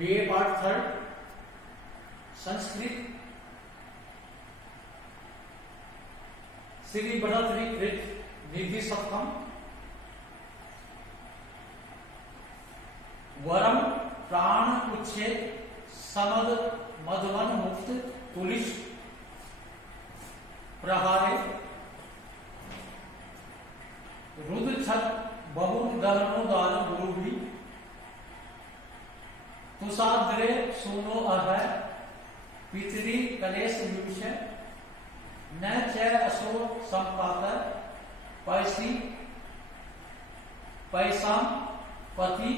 BA part third Sanskrit Shri भरतृकृत निधि सप्तम वरम प्राण उच्छेद समद मधवन मुक्त पुलिस प्रहारे रुद्र छत बहु दहनो दान गुरु भी तुषाद्रे सोनो अभय पितरी कलेश विषय न चय असो संपाकर पैसी पैसा पति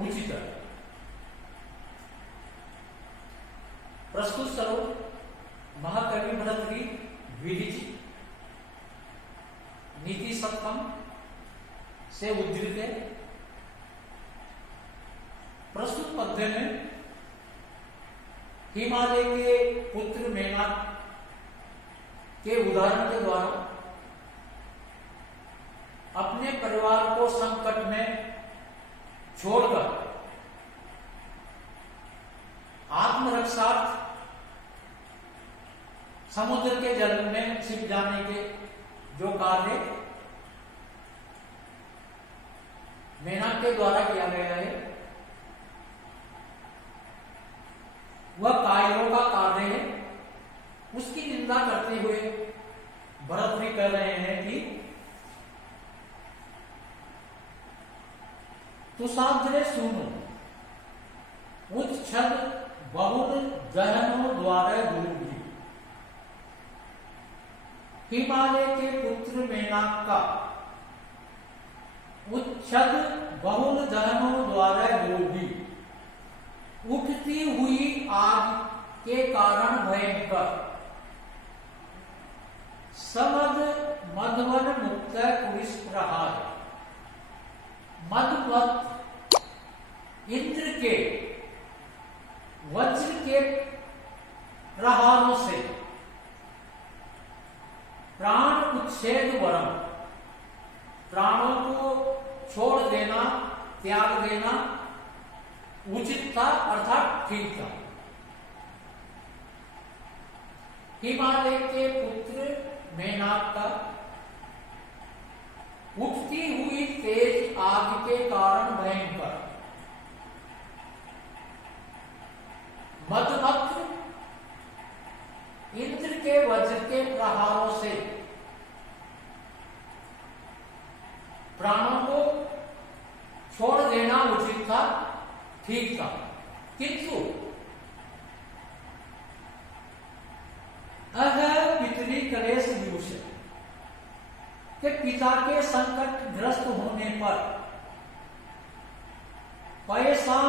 उचित। प्रस्तुत करो महाकवि भरतृ विधि नीति सप्तम से उद्धृत है। प्रस्तुत पद्य में हिमालय के पुत्र मेनाक के उदाहरण के द्वारा अपने परिवार को संकट में छोड़कर आत्मरक्षार्थ समुद्र के जल में छिप जाने के जो कार्य मेनाक के द्वारा किया गया है वह कायरों का कार्य है। उसकी निंदा करते हुए भरत भी कह रहे हैं कि तुषाद्रे सुनो उच्छद बहुल गहनों द्वारा गुरु हिमालय के पुत्र मेनाक का उच्छद बहुल दहनों द्वारा गोभी उठती हुई आग के कारण भयंकर समद मधवन मुक्त पुरुष प्रहार मधुमत इंद्र के वज्र के प्रहारों से प्राण उच्छेद वरम प्राणों को छोड़ देना त्याग देना उचित था अर्थात ठीक था। हिमालय के पुत्र मेनाक का उठती हुई तेज आग के कारण भयंकर मधुमत इंद्र के वज्र के प्रहारों से प्राणों को छोड़ देना उचित था ठीक था, किंतु अह पितरी कलेश विभूषण के पिता के संकट ग्रस्त होने पर पैसा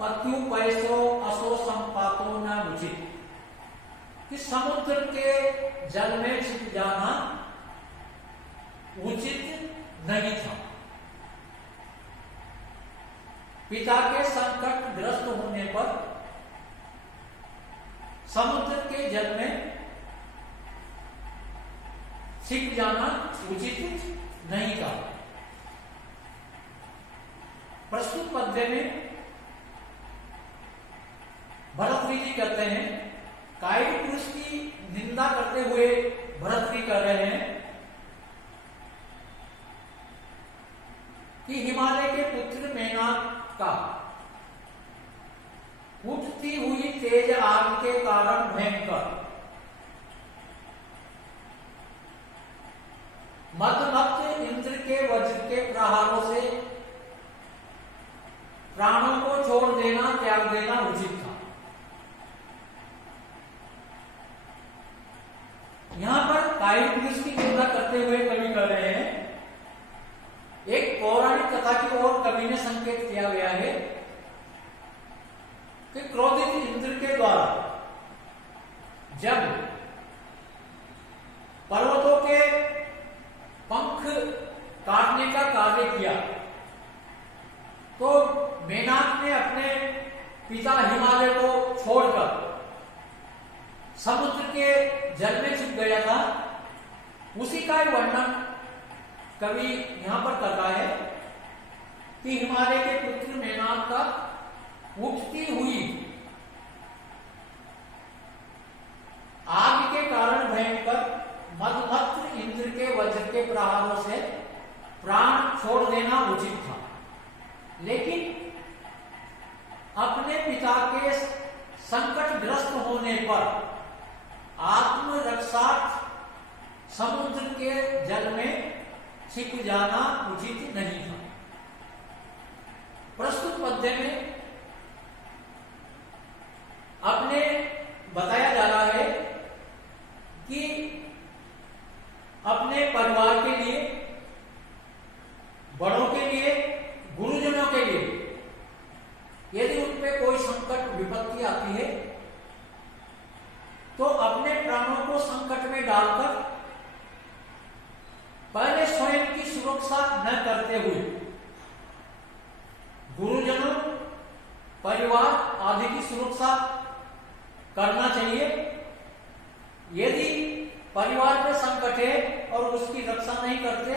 पत्यु पैसो असो संपातो न उचित कि समुद्र के जल में छिप जाना उचित नहीं था। पिता के संकट ग्रस्त होने पर समुद्र के जल में छिप जाना उचित नहीं था। प्रस्तुत पद्य में भरतृ कहते हैं कायिक पुरुष की निंदा करते हुए भरतृ कह रहे हैं कि हिमालय के पुत्र मेनाक का उठती हुई तेज आग के कारण भयंकर मधुमत इंद्र के वज्र के प्रहारों से प्राणों को छोड़ देना त्याग देना उचित था। यहां पर कायिक पुरुष की निंदा करते हुए कवि कह रहे हैं एक पौराणिक कथा की ओर कवि ने संकेत किया गया है कि क्रोधित इंद्र के द्वारा जब पर्वतों के पंख काटने का कार्य किया तो मेनाक ने अपने पिता हिमालय को छोड़कर समुद्र के जल में छिप गया था। उसी का वर्णन कवि यहां पर कर रहा है कि हिमालय के पुत्र मेनाक का उठती हुई आग के कारण भयंकर मदमत्त इंद्र के वज्र के प्रहारों से प्राण छोड़ देना उचित था, लेकिन अपने पिता के संकटग्रस्त होने पर आत्मरक्षार्थ समुद्र के जल में छिप जाना उचित नहीं था। प्रस्तुत पद्य में अपने बताया जा रहा है कि अपने परिवार के लिए, बड़ों के लिए, गुरुजनों के लिए यदि उन पे कोई संकट विपत्ति आती है तो अपने प्राणों को संकट में डालकर पहले स्वयं की सुरक्षा न करते हुए गुरुजनों, परिवार आदि की सुरक्षा करना चाहिए। यदि परिवार में संकट है और उसकी रक्षा नहीं करते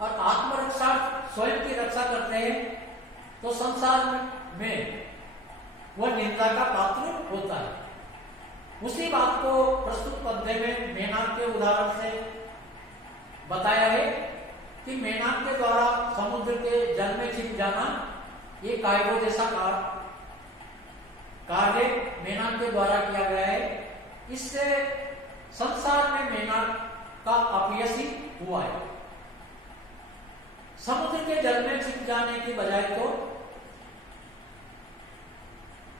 और आत्मरक्षा स्वयं की रक्षा करते हैं तो संसार में वह निंदा का पात्र होता है। उसी बात को प्रस्तुत पद्य में मेनाक के उदाहरण से बताया है कि मेनाक के द्वारा समुद्र के जल में छिप जाना ये कायरों जैसा कार्य मेनाक के द्वारा किया गया है। इससे संसार में मेनाक का अपयश ही हुआ है। समुद्र के जल में छिप जाने की बजाय तो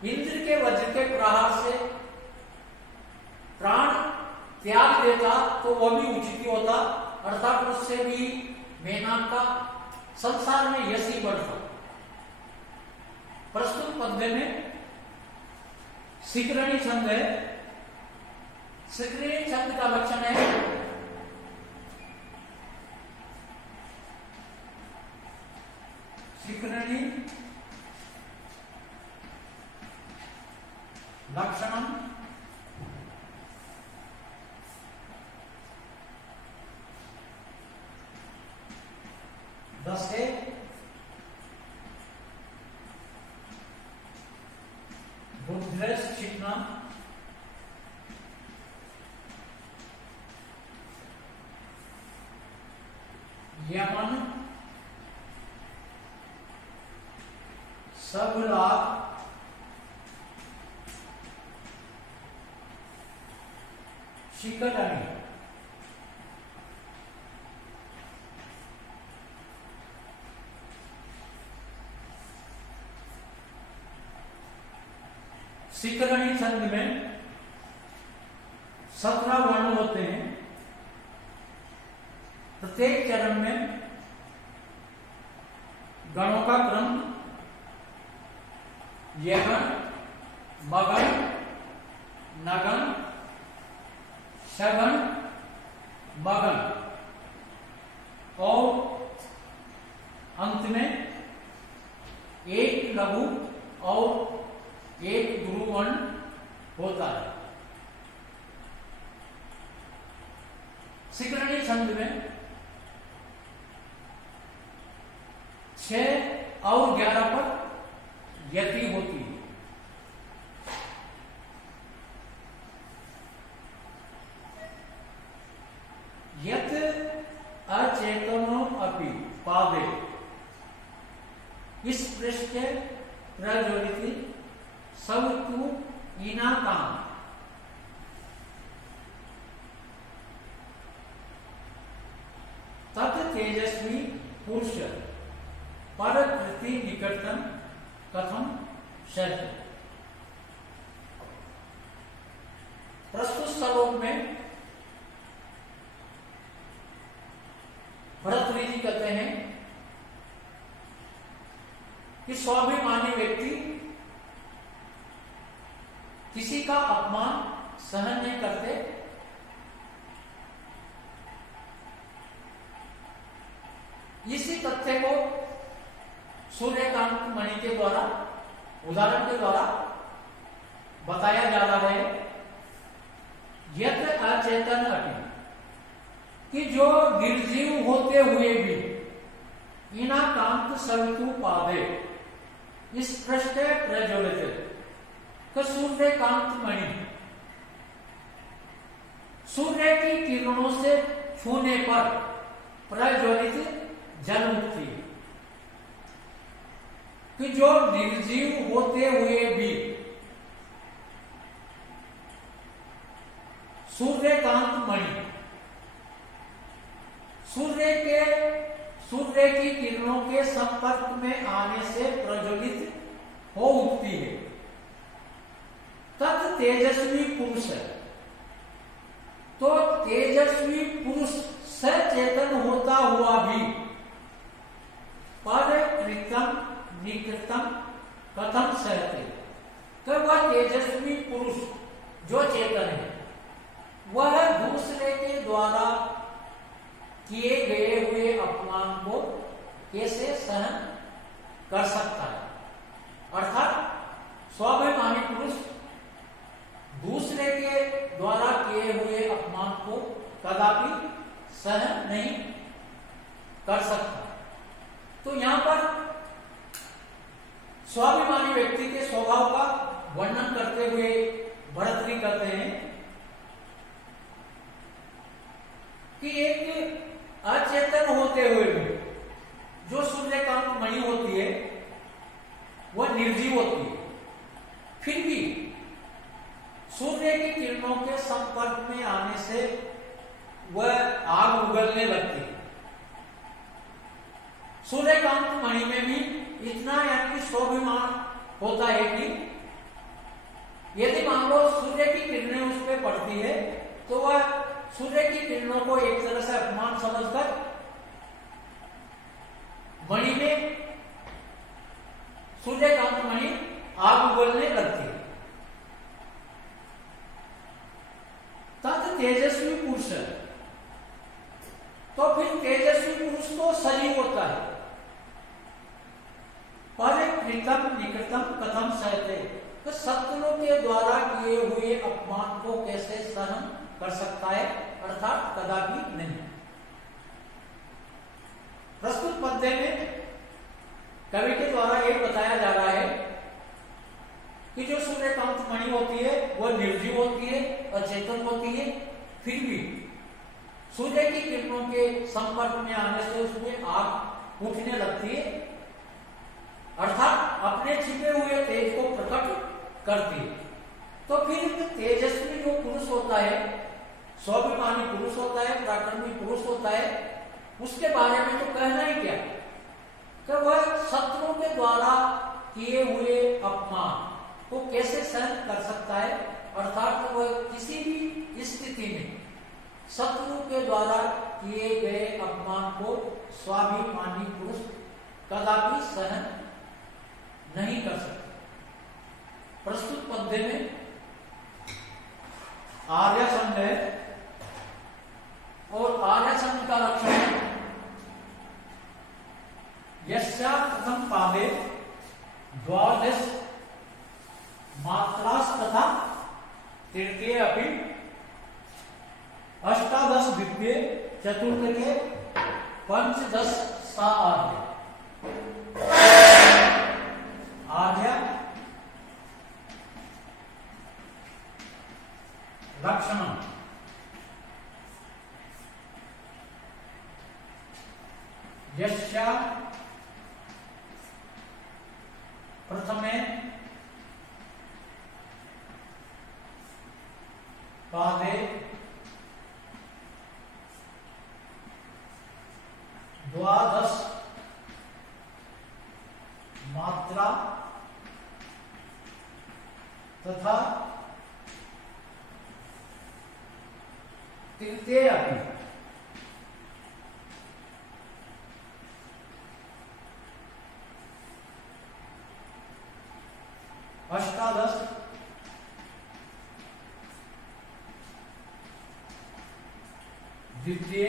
इंद्र के वज्र के प्रहार से प्राण त्याग देता तो वह भी उचित होता, अर्थात उससे भी मेनाक का संसार में यश ही बढ़ता। प्रस्तुत पद्य में शिखरणी छंद है। शिखरणी छंद का लक्षण है शिखरणी लक्षणम दस्ते बुद्धिरेश चिन्ह यमन सब लाभ शिखरणी। शिखरणी छंद में 17 वर्ण होते हैं। प्रत्येक चरण में गणों का क्रम यगन, मगन, नगन, शगन, मगन और अंत में एक लघु और एक गुरुवर्ण होता है। शिखरणी छंद में 6 और 11 पर यति होती है। यत अचेतनो अपि पादे इस पृष्ठ प्रज्वलित सवतु ईनाकाम तत् तेजस्वी पुरुष परकृति निकटतम कथम शर्त। प्रस्तुत श्लोक में भरतरी जी कहते हैं कि स्वाभिमानी व्यक्ति किसी का अपमान सहन नहीं करते, इसी तथ्य को सूर्यकांत मणि के द्वारा उदाहरण के द्वारा बताया जा रहा है। यत्र अचेतन अपि कि जो निर्जीव होते हुए भी इनाकांत सवितु पादे इस पृष्ठ सूर्यकांतमणि सूर्य की किरणों से छूने पर प्रज्वलित जल उठती है कि जो निर्जीव होते हुए भी सूर्यकांतमणि सूर्य की किरणों के संपर्क में आने से प्रज्वलित हो उठती है। तत् तेजस्वी पुरुष है। तो तेजस्वी पुरुष सचेतन होता हुआ भी परिकृतम निकृतम कथम सहते, तो वह तेजस्वी पुरुष जो चेतन है वह दूसरे के द्वारा किए गए हुए अपमान को कैसे सहन कर सकता है। अर्थात स्वाभिमानी पुरुष दूसरे के द्वारा किए हुए अपमान को कदापि सहन नहीं कर सकता। तो यहां पर स्वाभिमानी व्यक्ति के स्वभाव का वर्णन करते हुए भर्तृहरि कहते हैं कि एक अचेतन होते हुए भी जो सूर्यकांतमणि होती है वह निर्जीव होती है, फिर भी सूर्य की किरणों के संपर्क में आने से वह आग उगलने लगती है। सूर्यकांतमणि में भी इतना यानी स्वाभिमान होता है कि यदि मान लो सूर्य की किरणें उस पर पड़ती है तो वह सूर्य की किरणों को एक तरह से अपमान समझकर मणि में सूर्यकांतमणि आग उगलने लगती है। तत् तेजस्वी पुरुष है। तो फिर तेजस्वी पुरुष तो सजीव होता है, परिकृतम निकृतम कथम सहते, तो शत्रुओं के द्वारा किए हुए अपमान को कैसे सहन कर सकता है, अर्थात कदापि नहीं। प्रस्तुत पद्य में कवि के द्वारा एक बताया जा रहा है कि जो सूर्यकांतमणि होती है वह निर्जीव होती है, अचेतन होती है, फिर भी सूर्य की किरणों के संपर्क में आने से उसमें आग उठने लगती है, अर्थात अपने छिपे हुए तेज को प्रकट करती है। तो फिर तेजस्वी जो पुरुष होता है, स्वाभिमानी पुरुष होता है, पराक्रमी पुरुष होता है, उसके बारे में तो कहना ही क्या कि वह शत्रुओं के द्वारा किए हुए अपमान को कैसे सहन कर सकता है, अर्थात वह किसी भी स्थिति में शत्रु के द्वारा किए गए अपमान को स्वाभिमानी पुरुष कदापि सहन नहीं कर सकता। प्रस्तुत पद्य में आर्य संघ है और आर्य संघ का लक्षण है यस्या प्रथम पादे द्वादश मात्रास तथा तृतीय अपि अष्टादश द्वितीय चतुर्थ के पंचदश सा आर्य लक्षणम यस्या प्रथमे पादे द्वादश मात्रा तथा तृतीय अपि अष्टादश द्वितीय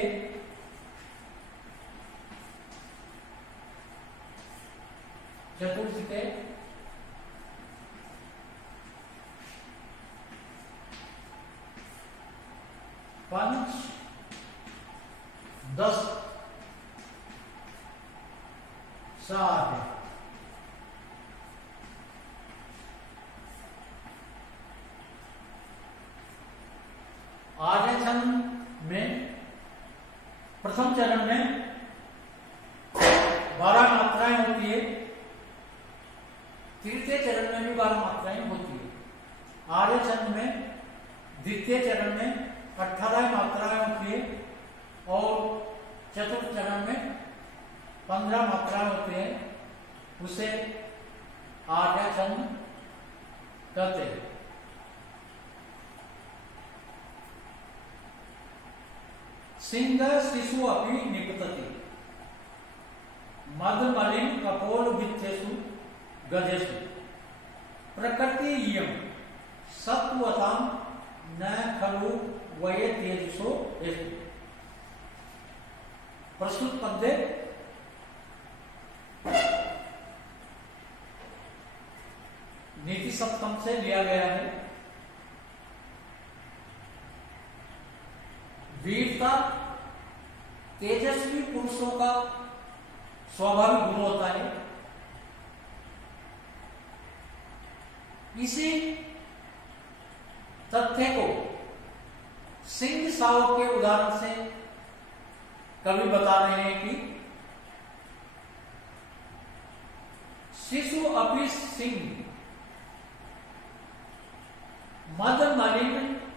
चतुर्थ के पंच दस सात प्रथम चरण में 12 मात्राएं होती है, तृतीय चरण में भी 12 मात्राएं होती है, आर्य चरण में द्वितीय चरण में 18 मात्राएं होती है और चतुर्थ चरण में 15 मात्राएं होती है, उसे आर्य चरण कहते हैं। सिंह शिशु अपि निपतति मदमलिन कपोल वित्तेषु गजेषु प्रकृति इयं सत्वतां न खलु वये तेजसो हेतु। प्रस्तुत पद्य नीति सप्तम से लिया गया है। वीरता तेजस्वी पुरुषों का स्वाभाविक गुण होता है। इसी तथ्य को सिंह शावक के उदाहरण से कवि बता रहे हैं कि शिशु अपि सिंह मद मलिन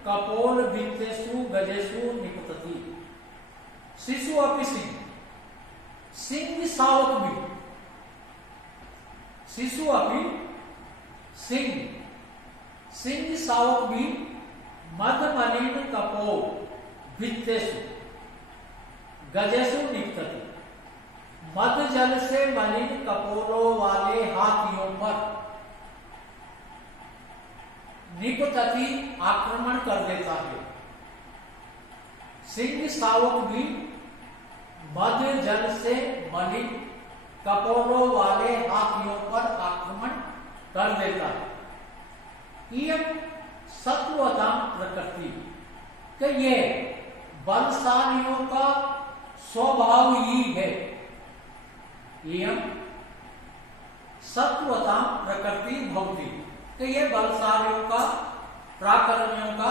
कपोल वित्तेषु गजेषु निपतति। शिशु अपि सिंह, सिंह शावक भी, शिशु अपि सिंह, सिंह शावक भी मद मलिन कपोल वित्तेषु गजेषु निपतति। मद जल से मलिन कपोलों वाले हाथियों पर निपतति आक्रमण कर देता है। सिंह शावक भी मद जल से मलिन कपोलों वाले हाथियों पर आक्रमण कर देता है। यह सत्वता प्रकृति कि ये बलशालियों का स्वभाव ही है। यह सत्वता प्रकृति भवति कि ये बलशालियों का, पराक्रमियों का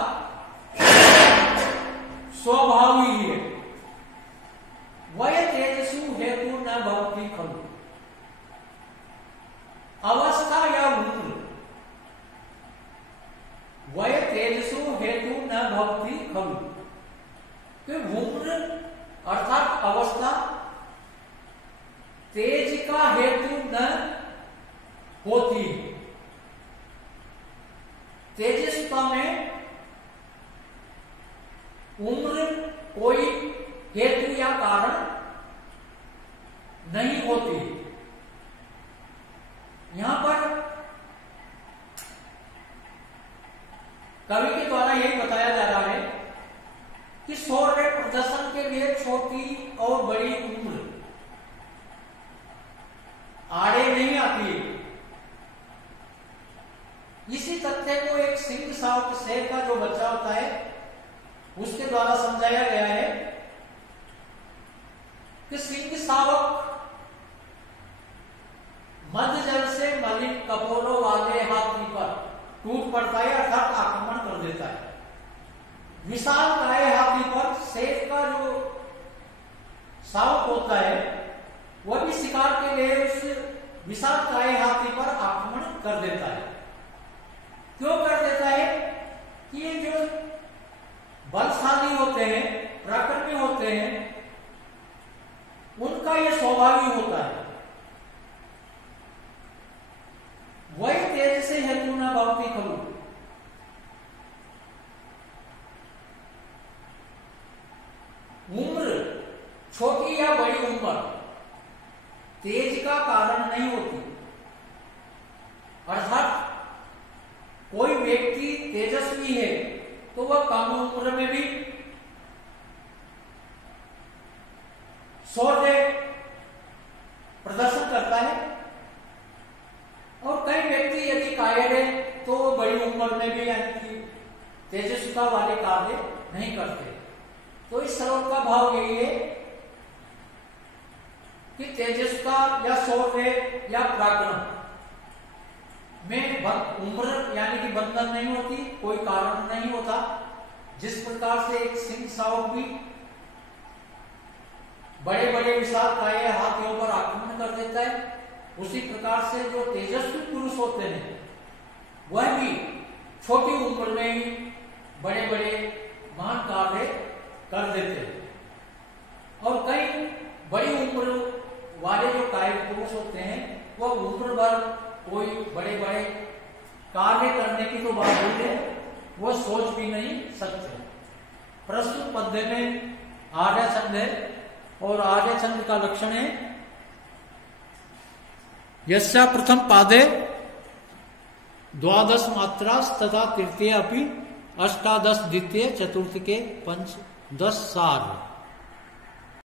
स्वभाव ही है। वय तेजसु हेतु न भवति खलु। अवस्था या उम्र, वय तेजसु हेतु न भवति खलु कि उम्र अर्थात अवस्था तेज का हेतु न होती है। तेजस्ता में उम्र कोई हेतु या कारण नहीं होती। यहां पर कवि के द्वारा यही बताया जा रहा है कि शौर्य प्रदर्शन के लिए छोटी और बड़ी उम्र आड़े नहीं आती है। इसी तथ्य को एक सिंह शावक शेर का जो बच्चा होता है उसके द्वारा समझाया गया है कि सिंह शावक मध्य जल से मलिन कपोलों वाले हाथी पर टूट पड़ता है अर्थात आक्रमण कर देता है। विशाल काय हाथी पर शेर का जो शावक होता है वह भी शिकार के लिए उस विशाल काय हाथी पर आक्रमण कर देता है। क्यों कर देता है कि ये जो बलशाली होते हैं, पराक्रमी होते हैं, उनका ये स्वभाव ही होता है। वही तेज से हेतु न भवति खलु। उम्र छोटी या बड़ी उम्र तेज का कारण नहीं होती। अर्थात कोई व्यक्ति तेजस्वी है तो वह कम उम्र में भी शौर्य प्रदर्शन करता है और कई व्यक्ति यदि कायर है तो बड़ी उम्र में भी यानी कि तेजस्विता वाले कार्य नहीं करते। तो इस श्लोक का भाव यही है कि तेजस्विता या शौर्य या पराक्रम में उम्र यानी कि बंधन नहीं होती, कोई कारण नहीं होता। जिस प्रकार से एक सिंह शावक भी बड़े बड़े विशाल काय हाथियों पर आक्रमण कर देता है, उसी प्रकार से जो तेजस्वी पुरुष होते हैं वह भी छोटी उम्र में ही बड़े बड़े महान कार्य कर देते हैं। और कई बड़ी उम्र वाले जो कायिक पुरुष होते हैं वह उम्र भर कोई बड़े बड़े कार्य करने की तो बात हुई है, वह सोच भी नहीं सकते। प्रस्तुत पद्य में आर्य छंद है और आर्य छंद का लक्षण है यस्या प्रथम पादे 12 मात्रा तथा तृतीय अपि 18 द्वितीय चतुर्थ के 5 10 सार।